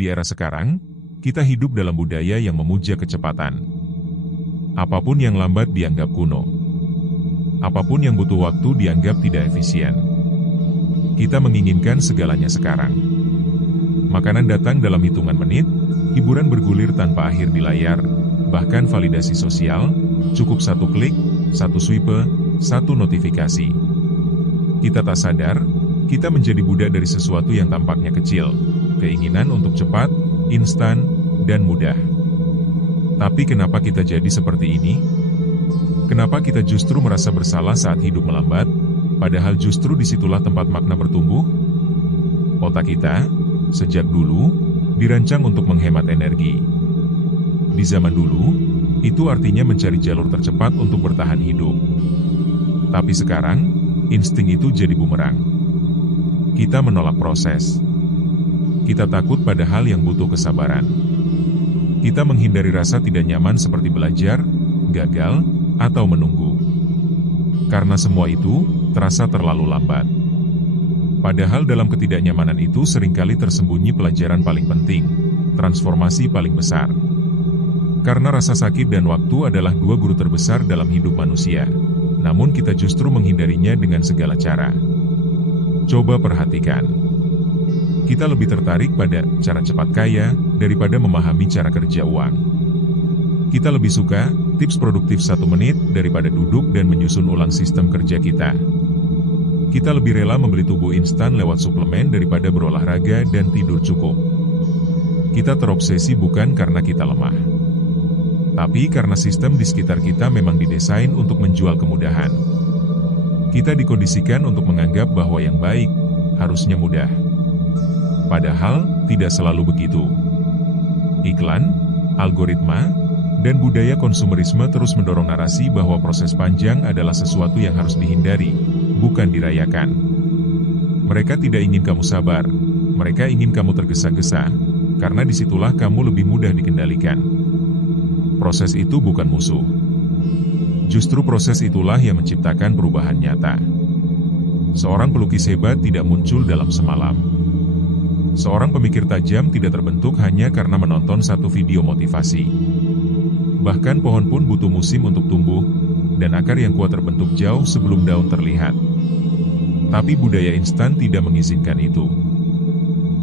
Di era sekarang, kita hidup dalam budaya yang memuja kecepatan. Apapun yang lambat dianggap kuno. Apapun yang butuh waktu dianggap tidak efisien. Kita menginginkan segalanya sekarang. Makanan datang dalam hitungan menit, hiburan bergulir tanpa akhir di layar, bahkan validasi sosial, cukup satu klik, satu swipe, satu notifikasi. Kita tak sadar, kita menjadi budak dari sesuatu yang tampaknya kecil, keinginan untuk cepat, instan, dan mudah. Tapi kenapa kita jadi seperti ini? Kenapa kita justru merasa bersalah saat hidup melambat, padahal justru disitulah tempat makna bertumbuh? Otak kita, sejak dulu, dirancang untuk menghemat energi. Di zaman dulu, itu artinya mencari jalur tercepat untuk bertahan hidup. Tapi sekarang, insting itu jadi bumerang. Kita menolak proses. Kita takut pada hal yang butuh kesabaran. Kita menghindari rasa tidak nyaman seperti belajar, gagal, atau menunggu. Karena semua itu terasa terlalu lambat. Padahal dalam ketidaknyamanan itu seringkali tersembunyi pelajaran paling penting, transformasi paling besar. Karena rasa sakit dan waktu adalah dua guru terbesar dalam hidup manusia. Namun kita justru menghindarinya dengan segala cara. Coba perhatikan. Kita lebih tertarik pada cara cepat kaya daripada memahami cara kerja uang. Kita lebih suka tips produktif 1 menit daripada duduk dan menyusun ulang sistem kerja kita. Kita lebih rela membeli tubuh instan lewat suplemen daripada berolahraga dan tidur cukup. Kita terobsesi bukan karena kita lemah, tapi karena sistem di sekitar kita memang didesain untuk menjual kemudahan. Kita dikondisikan untuk menganggap bahwa yang baik harusnya mudah. Padahal, tidak selalu begitu. Iklan, algoritma, dan budaya konsumerisme terus mendorong narasi bahwa proses panjang adalah sesuatu yang harus dihindari, bukan dirayakan. Mereka tidak ingin kamu sabar, mereka ingin kamu tergesa-gesa, karena disitulah kamu lebih mudah dikendalikan. Proses itu bukan musuh. Justru proses itulah yang menciptakan perubahan nyata. Seorang pelukis hebat tidak muncul dalam semalam. Seorang pemikir tajam tidak terbentuk hanya karena menonton satu video motivasi. Bahkan pohon pun butuh musim untuk tumbuh, dan akar yang kuat terbentuk jauh sebelum daun terlihat. Tapi budaya instan tidak mengizinkan itu.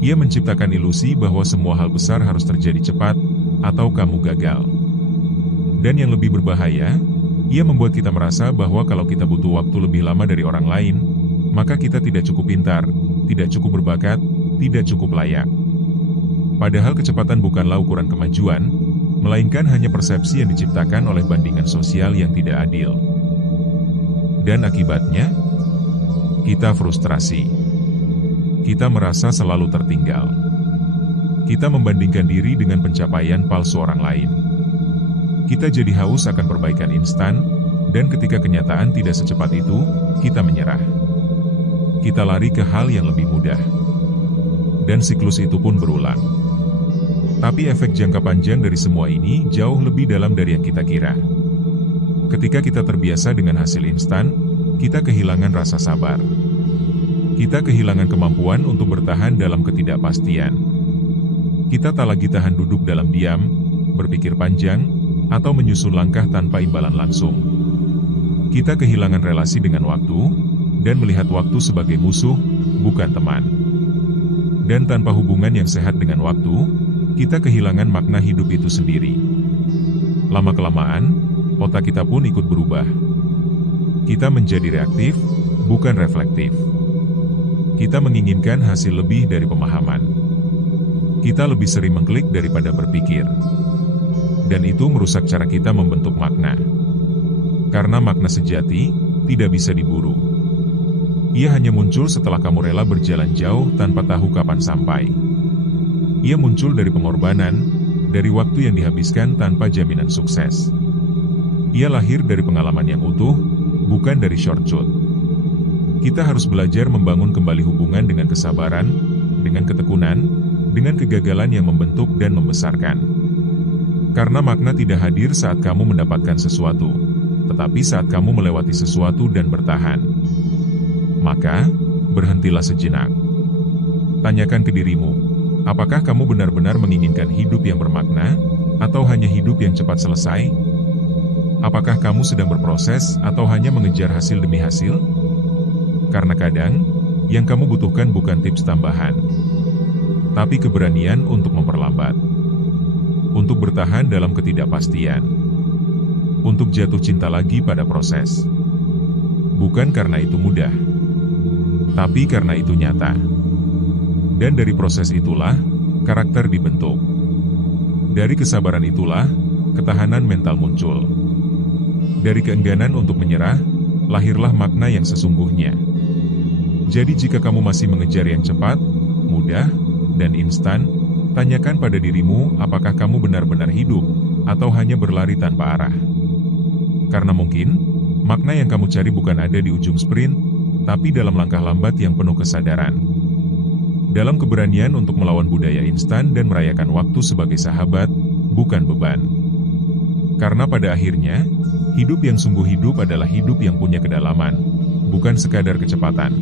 Ia menciptakan ilusi bahwa semua hal besar harus terjadi cepat, atau kamu gagal. Dan yang lebih berbahaya, ia membuat kita merasa bahwa kalau kita butuh waktu lebih lama dari orang lain, maka kita tidak cukup pintar, tidak cukup berbakat, tidak cukup layak. Padahal kecepatan bukanlah ukuran kemajuan, melainkan hanya persepsi yang diciptakan oleh bandingan sosial yang tidak adil. Dan akibatnya, kita frustrasi. Kita merasa selalu tertinggal. Kita membandingkan diri dengan pencapaian palsu orang lain. Kita jadi haus akan perbaikan instan, dan ketika kenyataan tidak secepat itu, kita menyerah. Kita lari ke hal yang lebih mudah. Dan siklus itu pun berulang. Tapi efek jangka panjang dari semua ini jauh lebih dalam dari yang kita kira. Ketika kita terbiasa dengan hasil instan, kita kehilangan rasa sabar. Kita kehilangan kemampuan untuk bertahan dalam ketidakpastian. Kita tak lagi tahan duduk dalam diam, berpikir panjang, atau menyusun langkah tanpa imbalan langsung. Kita kehilangan relasi dengan waktu, dan melihat waktu sebagai musuh, bukan teman. Dan tanpa hubungan yang sehat dengan waktu, kita kehilangan makna hidup itu sendiri. Lama-kelamaan, otak kita pun ikut berubah. Kita menjadi reaktif, bukan reflektif. Kita menginginkan hasil lebih dari pemahaman. Kita lebih sering mengklik daripada berpikir. Dan itu merusak cara kita membentuk makna. Karena makna sejati tidak bisa diburu. Ia hanya muncul setelah kamu rela berjalan jauh tanpa tahu kapan sampai. Ia muncul dari pengorbanan, dari waktu yang dihabiskan tanpa jaminan sukses. Ia lahir dari pengalaman yang utuh, bukan dari shortcut. Kita harus belajar membangun kembali hubungan dengan kesabaran, dengan ketekunan, dengan kegagalan yang membentuk dan membesarkan. Karena makna tidak hadir saat kamu mendapatkan sesuatu, tetapi saat kamu melewati sesuatu dan bertahan. Maka, berhentilah sejenak. Tanyakan ke dirimu, Apakah kamu benar-benar menginginkan hidup yang bermakna, atau hanya hidup yang cepat selesai? Apakah kamu sedang berproses, atau hanya mengejar hasil demi hasil? Karena kadang, yang kamu butuhkan bukan tips tambahan, tapi keberanian untuk memperlambat, untuk bertahan dalam ketidakpastian, untuk jatuh cinta lagi pada proses. Bukan karena itu mudah, tapi karena itu nyata. Dan dari proses itulah, karakter dibentuk. Dari kesabaran itulah, ketahanan mental muncul. Dari keengganan untuk menyerah, lahirlah makna yang sesungguhnya. Jadi jika kamu masih mengejar yang cepat, mudah, dan instan, tanyakan pada dirimu apakah kamu benar-benar hidup, atau hanya berlari tanpa arah. Karena mungkin, makna yang kamu cari bukan ada di ujung sprint, tapi dalam langkah lambat yang penuh kesadaran. Dalam keberanian untuk melawan budaya instan dan merayakan waktu sebagai sahabat, bukan beban. Karena pada akhirnya, hidup yang sungguh hidup adalah hidup yang punya kedalaman, bukan sekadar kecepatan.